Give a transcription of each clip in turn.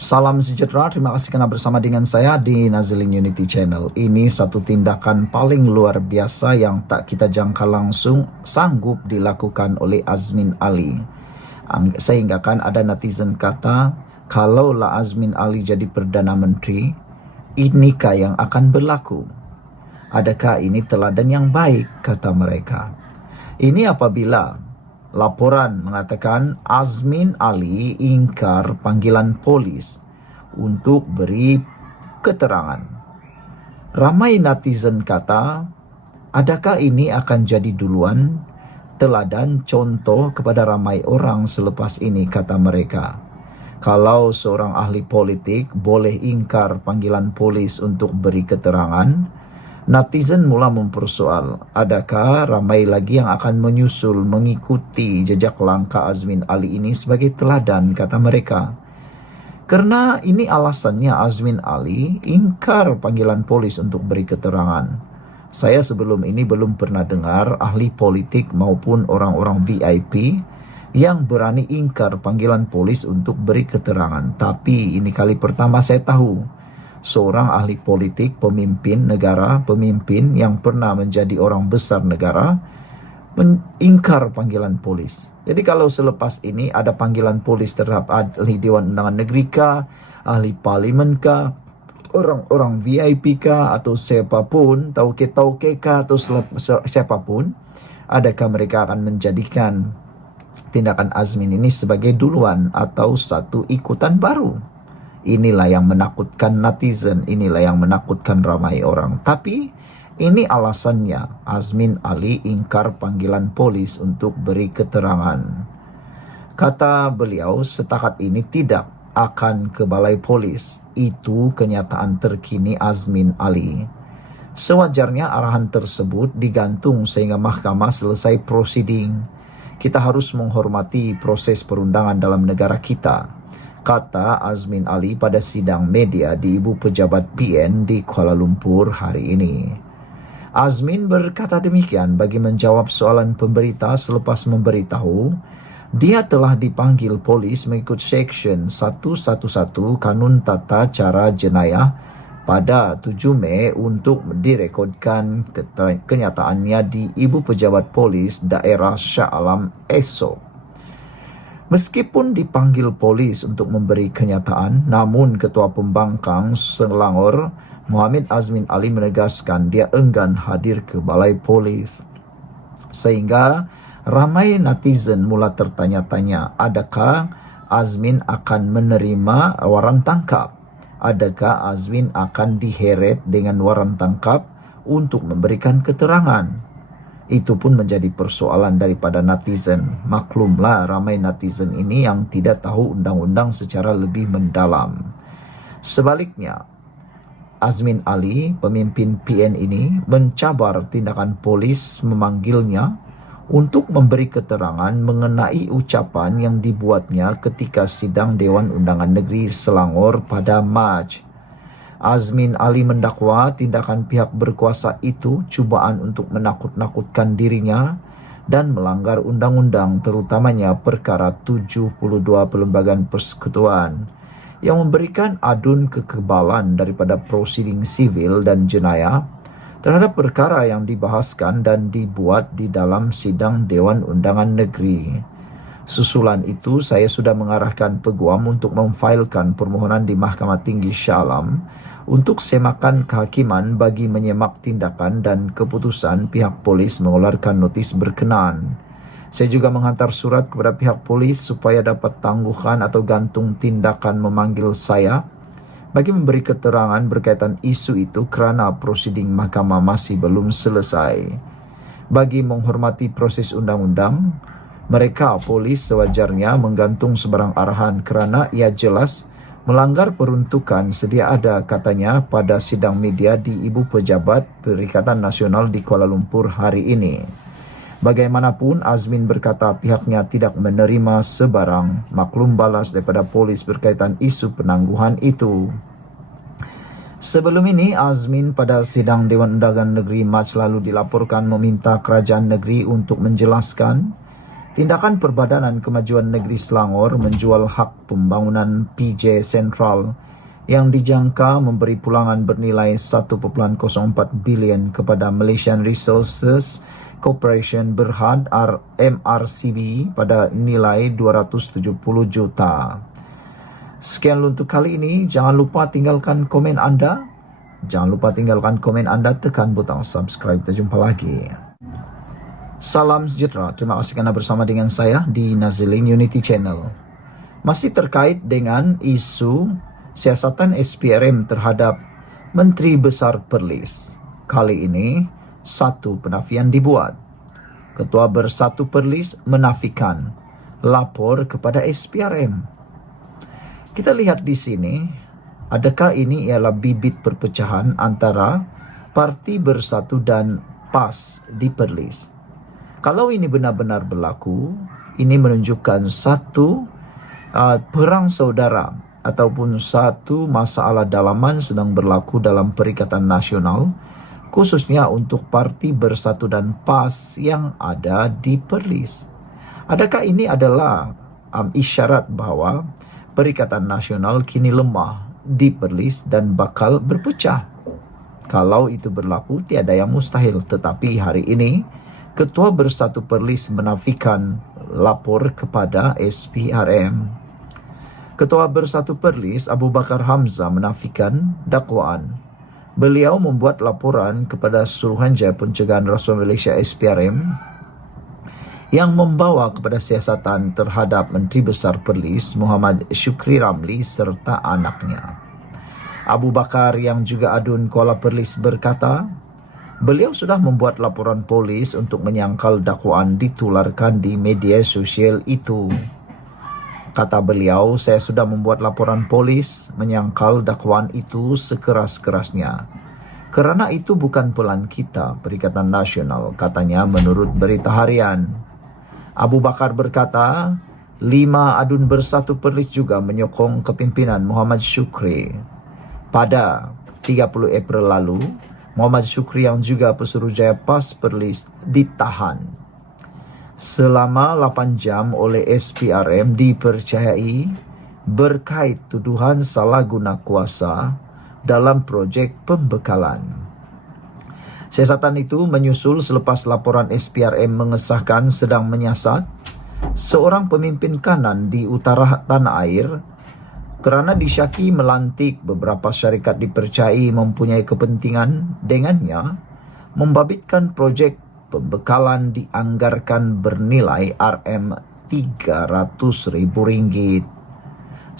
Salam sejahtera, terima kasih karena bersama dengan saya di Nazilin Unity Channel. Ini satu tindakan paling luar biasa yang tak kita jangka langsung sanggup dilakukan oleh Azmin Ali. Sehingga kan ada netizen kata, kalaulah Azmin Ali jadi Perdana Menteri, inikah yang akan berlaku? Adakah ini teladan yang baik, kata mereka. Ini apabila laporan mengatakan Azmin Ali ingkar panggilan polis untuk beri keterangan. Ramai netizen kata, adakah ini akan jadi duluan teladan contoh kepada ramai orang selepas ini, kata mereka. Kalau seorang ahli politik boleh ingkar panggilan polis untuk beri keterangan, netizen mula mempersoal, adakah ramai lagi yang akan menyusul mengikuti jejak langkah Azmin Ali ini sebagai teladan, kata mereka. Karena ini alasannya Azmin Ali ingkar panggilan polis untuk beri keterangan. Saya sebelum ini belum pernah dengar ahli politik maupun orang-orang VIP yang berani ingkar panggilan polis untuk beri keterangan. Tapi ini kali pertama saya tahu seorang ahli politik, pemimpin negara, pemimpin yang pernah menjadi orang besar negara, mengingkar panggilan polis. Jadi kalau selepas ini ada panggilan polis terhadap ahli Dewan Undangan Negeri kah, ahli parlimen kah, orang-orang VIP kah, atau siapapun, tauke-tauke kah, atau siapapun, adakah mereka akan menjadikan tindakan Azmin ini sebagai duluan atau satu ikutan baru? Inilah yang menakutkan netizen, inilah yang menakutkan ramai orang. Tapi ini alasannya, Azmin Ali ingkar panggilan polis untuk beri keterangan. Kata beliau, setakat ini tidak akan ke balai polis. Itu kenyataan terkini Azmin Ali. Sewajarnya arahan tersebut digantung sehingga mahkamah selesai prosiding. Kita harus menghormati proses perundangan dalam negara kita, kata Azmin Ali pada sidang media di Ibu Pejabat PN di Kuala Lumpur hari ini. Azmin berkata demikian bagi menjawab soalan pemberita selepas memberitahu dia telah dipanggil polis mengikut Seksyen 111 Kanun Tata Cara Jenayah pada 7 Mei untuk direkodkan kenyataannya di Ibu Pejabat Polis Daerah Shah Alam esok. Meskipun dipanggil polis untuk memberi kenyataan, namun Ketua Pembangkang Selangor Muhammad Azmin Ali menegaskan dia enggan hadir ke balai polis. Sehingga ramai netizen mula tertanya-tanya, adakah Azmin akan menerima waran tangkap? Adakah Azmin akan diheret dengan waran tangkap untuk memberikan keterangan? Itu pun menjadi persoalan daripada netizen. Maklumlah ramai netizen ini yang tidak tahu undang-undang secara lebih mendalam. Sebaliknya, Azmin Ali, pemimpin PN ini, mencabar tindakan polis memanggilnya untuk memberi keterangan mengenai ucapan yang dibuatnya ketika sidang Dewan Undangan Negeri Selangor pada Mac. Azmin Ali mendakwa tindakan pihak berkuasa itu cubaan untuk menakut-nakutkan dirinya dan melanggar undang-undang, terutamanya perkara 72 Perlembagaan Persekutuan yang memberikan adun kekebalan daripada prosiding sivil dan jenayah terhadap perkara yang dibahaskan dan dibuat di dalam sidang Dewan Undangan Negeri. Susulan itu, saya sudah mengarahkan peguam untuk memfailkan permohonan di Mahkamah Tinggi Shah Alam untuk semakan kehakiman bagi menyemak tindakan dan keputusan pihak polis mengeluarkan notis berkenaan. Saya juga menghantar surat kepada pihak polis supaya dapat tangguhkan atau gantung tindakan memanggil saya bagi memberi keterangan berkaitan isu itu kerana prosiding mahkamah masih belum selesai. Bagi menghormati proses undang-undang, mereka polis sewajarnya menggantung sebarang arahan kerana ia jelas melanggar peruntukan sedia ada, katanya pada sidang media di Ibu Pejabat Perikatan Nasional di Kuala Lumpur hari ini. Bagaimanapun, Azmin berkata pihaknya tidak menerima sebarang maklum balas daripada polis berkaitan isu penangguhan itu. Sebelum ini, Azmin pada sidang Dewan Undangan Negeri Mac lalu dilaporkan meminta kerajaan negeri untuk menjelaskan Tindakan Perbadanan Kemajuan Negeri Selangor menjual hak pembangunan PJ Sentral yang dijangka memberi pulangan bernilai 1.04 bilion kepada Malaysian Resources Corporation Berhad MRCB pada nilai 270 juta. Sekian untuk kali ini. Jangan lupa tinggalkan komen anda. Tekan butang subscribe. Kita jumpa lagi. Salam sejahtera. Terima kasih kerana bersama dengan saya di Nazilin Unity Channel. Masih terkait dengan isu siasatan SPRM terhadap Menteri Besar Perlis. Kali ini, satu penafian dibuat. Ketua Bersatu Perlis menafikan lapor kepada SPRM. Kita lihat di sini, adakah ini ialah bibit perpecahan antara Parti Bersatu dan PAS di Perlis? Kalau ini benar-benar berlaku, ini menunjukkan satu perang saudara ataupun satu masalah dalaman sedang berlaku dalam Perikatan Nasional, khususnya untuk Parti Bersatu dan PAS yang ada di Perlis. Adakah ini adalah isyarat bahawa Perikatan Nasional kini lemah di Perlis dan bakal berpecah? Kalau itu berlaku, tiada yang mustahil. Tetapi hari ini, Ketua Bersatu Perlis menafikan lapor kepada SPRM. Ketua Bersatu Perlis Abu Bakar Hamzah menafikan dakwaan. Beliau membuat laporan kepada Suruhanjaya Pencegahan Rasuah Malaysia SPRM yang membawa kepada siasatan terhadap Menteri Besar Perlis Muhammad Syukri Ramli serta anaknya. Abu Bakar yang juga adun Kuala Perlis berkata, beliau sudah membuat laporan polis untuk menyangkal dakwaan ditularkan di media sosial itu. Kata beliau, saya sudah membuat laporan polis menyangkal dakwaan itu sekeras-kerasnya. Kerana itu bukan pelan kita, Perikatan Nasional, katanya menurut Berita Harian. Abu Bakar berkata, 5 adun Bersatu Perlis juga menyokong kepimpinan Muhammad Syukri. Pada 30 April lalu, Muhammad Syukri yang juga Pesuruhjaya PAS Perlis ditahan selama 8 jam oleh SPRM dipercayai berkait tuduhan salah guna kuasa dalam projek pembekalan. Siasatan itu menyusul selepas laporan SPRM mengesahkan sedang menyiasat seorang pemimpin kanan di utara tanah air kerana disyaki melantik beberapa syarikat dipercayai mempunyai kepentingan dengannya membabitkan projek pembekalan dianggarkan bernilai RM300,000.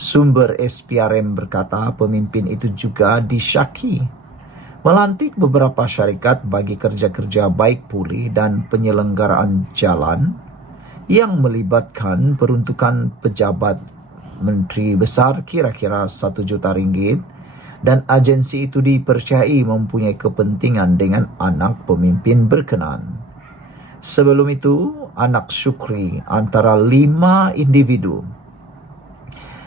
Sumber SPRM berkata pemimpin itu juga disyaki melantik beberapa syarikat bagi kerja-kerja baik pulih dan penyelenggaraan jalan yang melibatkan peruntukan pejabat Menteri Besar kira-kira RM1 juta dan agensi itu dipercayai mempunyai kepentingan dengan anak pemimpin berkenan. Sebelum itu, anak Syukri antara 5 individu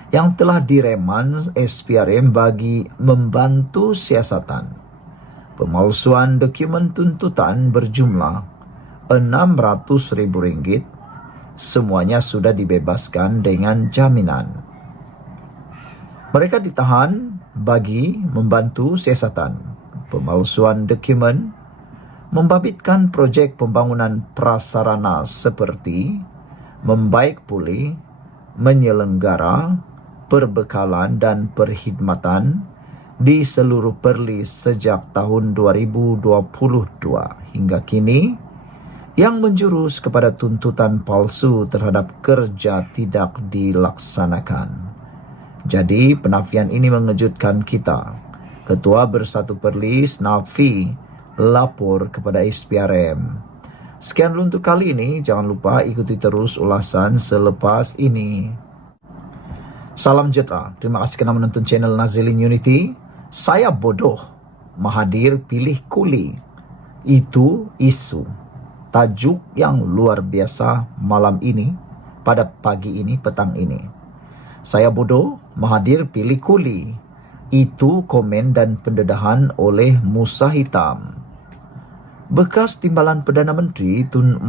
yang telah direman SPRM bagi membantu siasatan pemalsuan dokumen tuntutan berjumlah RM600,000, semuanya sudah dibebaskan dengan jaminan. Mereka ditahan bagi membantu siasatan pemalsuan dokumen, membabitkan projek pembangunan prasarana seperti membaik pulih, menyelenggara, perbekalan dan perkhidmatan di seluruh Perlis sejak tahun 2022 hingga kini, yang menjurus kepada tuntutan palsu terhadap kerja tidak dilaksanakan. Jadi, penafian ini mengejutkan kita. Ketua Bersatu Perlis nafi lapor kepada SPRM. Sekian dulu untuk kali ini. Jangan lupa ikuti terus ulasan selepas ini. Salam sejahtera. Terima kasih kerana menonton channel Nazilin Unity. Saya bodoh. Mahathir pilih kuli. Itu isu. Tajuk yang luar biasa malam ini, pada pagi ini, petang ini. Saya bodoh, Mahathir pilih kuli. Itu komen dan pendedahan oleh Musa Hitam. Bekas timbalan Perdana Menteri Tun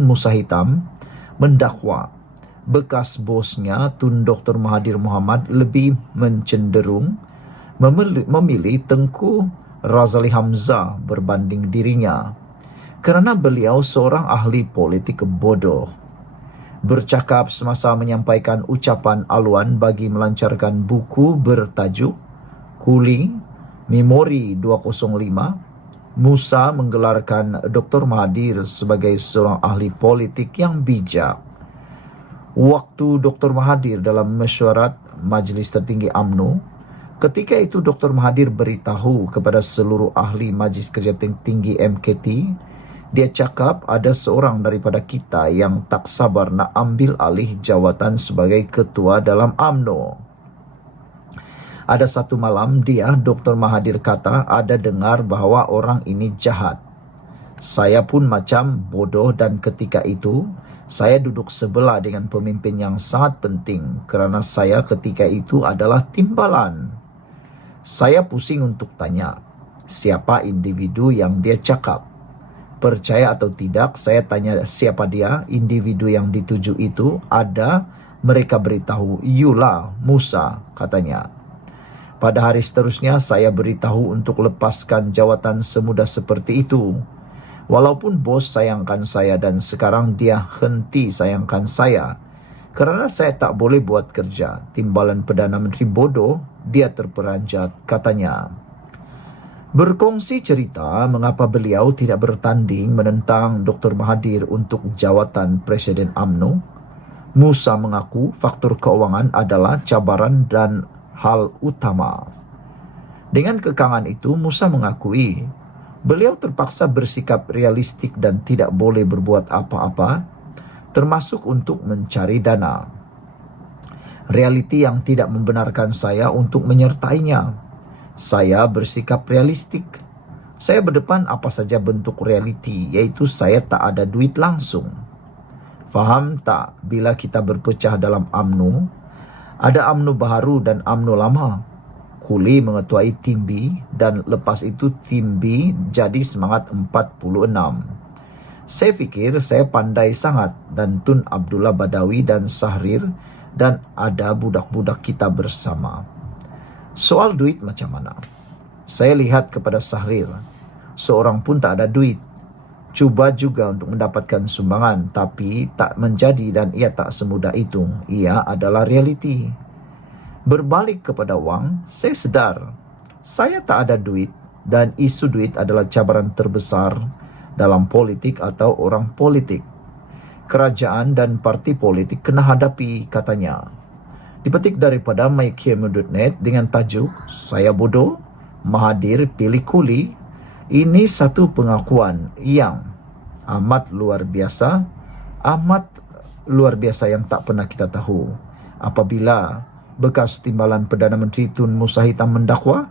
Musa Hitam mendakwa bekas bosnya Tun Dr. Mahathir Mohamad lebih mencenderung memilih Tengku Razali Hamzah berbanding dirinya kerana beliau seorang ahli politik bodoh. Bercakap semasa menyampaikan ucapan aluan bagi melancarkan buku bertajuk Kuli Memori 205, Musa menggelarkan Dr. Mahathir sebagai seorang ahli politik yang bijak. Waktu Dr. Mahathir dalam mesyuarat Majlis Tertinggi UMNO, ketika itu Dr. Mahathir beritahu kepada seluruh ahli Majlis Kerja Tinggi MKT, dia cakap ada seorang daripada kita yang tak sabar nak ambil alih jawatan sebagai ketua dalam UMNO. Ada satu malam Dr. Mahathir kata ada dengar bahawa orang ini jahat. Saya pun macam bodoh dan ketika itu saya duduk sebelah dengan pemimpin yang sangat penting kerana saya ketika itu adalah timbalan. Saya pusing untuk tanya siapa individu yang dia cakap. Percaya atau tidak, saya tanya siapa dia, individu yang dituju itu. Ada, mereka beritahu, "Yulah Musa," katanya. Pada hari seterusnya, saya beritahu untuk lepaskan jawatan semudah seperti itu. Walaupun bos sayangkan saya dan sekarang dia henti sayangkan saya. Kerana saya tak boleh buat kerja, timbalan Perdana Menteri bodoh, dia terperanjat, katanya. Berkongsi cerita mengapa beliau tidak bertanding menentang Dr. Mahathir untuk jawatan Presiden UMNO. Musa mengaku faktor keuangan adalah cabaran dan hal utama. Dengan kekangan itu, Musa mengakui beliau terpaksa bersikap realistik dan tidak boleh berbuat apa-apa, termasuk untuk mencari dana. Realiti yang tidak membenarkan saya untuk menyertainya. Saya bersikap realistik. Saya berdepan apa saja bentuk realiti, iaitu saya tak ada duit langsung. Faham tak bila kita berpecah dalam UMNO? Ada UMNO baru dan UMNO lama. Kuli mengetuai tim B dan lepas itu tim B jadi semangat 46. Saya fikir saya pandai sangat dan Tun Abdullah Badawi dan Sahrir dan ada budak-budak kita bersama. Soal duit macam mana? Saya lihat kepada Sahrir. Seorang pun tak ada duit. Cuba juga untuk mendapatkan sumbangan tapi tak menjadi dan ia tak semudah itu. Ia adalah realiti. Berbalik kepada wang, saya sedar saya tak ada duit dan isu duit adalah cabaran terbesar dalam politik atau orang politik. Kerajaan dan parti politik kena hadapi, katanya. Dipetik daripada myKMU.net dengan tajuk Saya Bodoh, Mahathir Pilih Kuli. Ini satu pengakuan yang amat luar biasa yang tak pernah kita tahu. Apabila bekas timbalan Perdana Menteri Tun Musa Hitam mendakwa,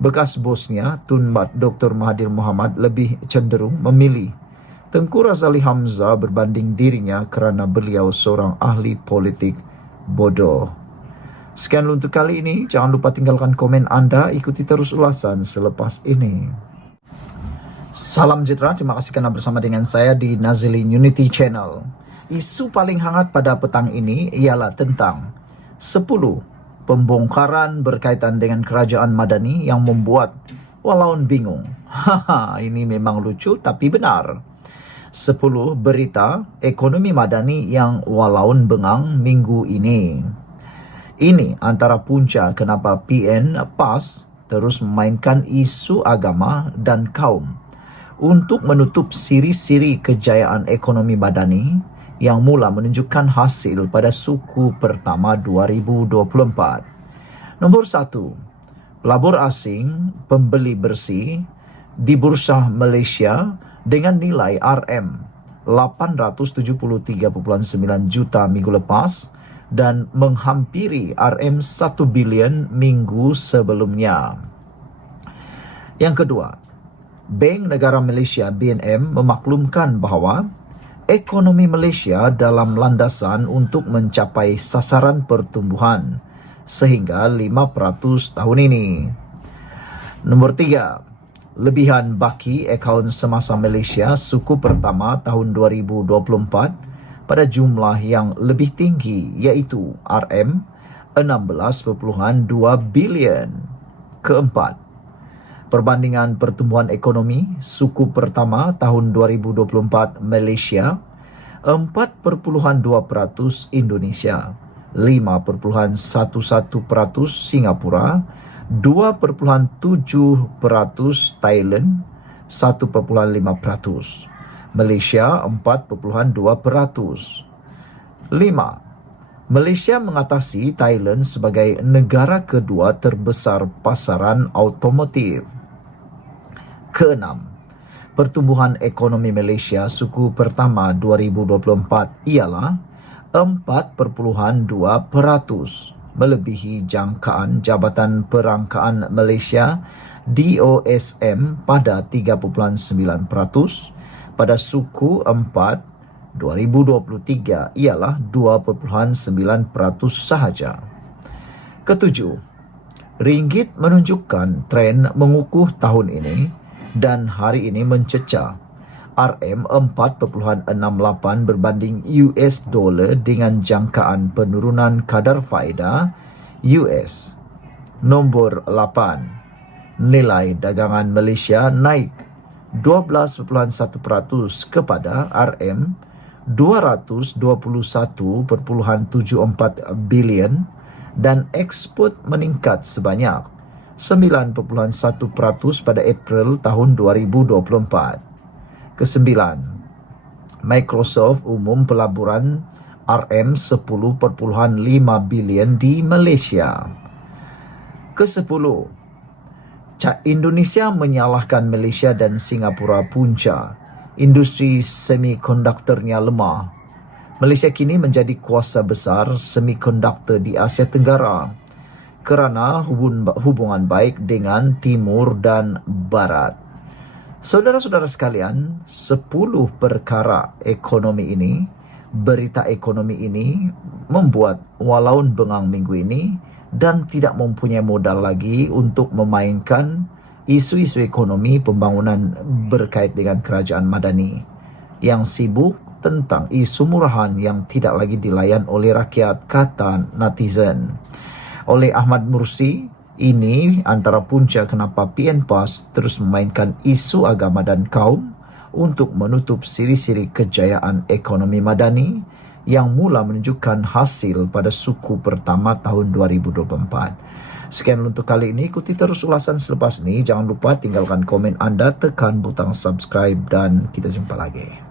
bekas bosnya Tun Dr. Mahathir Mohamad lebih cenderung memilih Tengku Razali Hamzah berbanding dirinya kerana beliau seorang ahli politik bodoh. Sekian untuk kali ini. Jangan lupa tinggalkan komen anda. Ikuti terus ulasan selepas ini. Salam sejahtera. Terima kasih kerana bersama dengan saya di Nazilin Unity Channel. Isu paling hangat pada petang ini ialah tentang 10 pembongkaran berkaitan dengan kerajaan Madani yang membuat walaun bingung. Ini memang lucu tapi benar. 10 berita ekonomi Madani yang walaun bengang minggu ini. Ini antara punca kenapa PN PAS terus memainkan isu agama dan kaum untuk menutup siri-siri kejayaan ekonomi Madani yang mula menunjukkan hasil pada suku pertama 2024. Nombor 1, pelabur asing pembeli bersih di Bursa Malaysia dengan nilai RM 873.9 juta minggu lepas dan menghampiri RM 1 bilion minggu sebelumnya. Yang kedua, Bank Negara Malaysia BNM memaklumkan bahawa ekonomi Malaysia dalam landasan untuk mencapai sasaran pertumbuhan sehingga 5% tahun ini. Nombor 3, lebihan baki akaun semasa Malaysia suku pertama tahun 2024 pada jumlah yang lebih tinggi, yaitu RM16.2 bilion. Keempat, perbandingan pertumbuhan ekonomi suku pertama tahun 2024 Malaysia 4,2%, Indonesia 5,11%, Singapura 2,7%, Thailand 1,5%, Malaysia 4,2%. 5. Malaysia mengatasi Thailand sebagai negara kedua terbesar pasaran automotif. Keenam, pertumbuhan ekonomi Malaysia suku pertama 2024 ialah 4,2%, melebihi jangkaan Jabatan Perangkaan Malaysia DOSM pada 3,9%. Pada suku 4 2023 ialah 2,9% sahaja. Ketujuh, ringgit menunjukkan tren mengukuh tahun ini dan hari ini mencecah RM4,68 berbanding US dollar dengan jangkaan penurunan kadar faedah US. Nombor 8, nilai dagangan Malaysia naik 12,1% kepada RM221.74 bilion dan ekspor meningkat sebanyak 9,1% pada April tahun 2024. Kesembilan, Microsoft umum pelaburan RM10.5 bilion di Malaysia. Kesepuluh, Indonesia menyalahkan Malaysia dan Singapura punca industri semikonduktornya lemah. Malaysia kini menjadi kuasa besar semikonduktor di Asia Tenggara kerana hubungan baik dengan Timur dan Barat. Saudara-saudara sekalian, 10 perkara ekonomi ini, berita ekonomi ini membuat walaun bengang minggu ini dan tidak mempunyai modal lagi untuk memainkan isu-isu ekonomi pembangunan berkait dengan kerajaan Madani yang sibuk tentang isu murahan yang tidak lagi dilayan oleh rakyat, kata netizen. Oleh Ahmad Mursi, ini antara punca kenapa PN PAS terus memainkan isu agama dan kaum untuk menutup siri-siri kejayaan ekonomi Madani yang mula menunjukkan hasil pada suku pertama tahun 2024. Sekian untuk kali ini. Ikuti terus ulasan selepas ini. Jangan lupa tinggalkan komen anda, tekan butang subscribe dan kita jumpa lagi.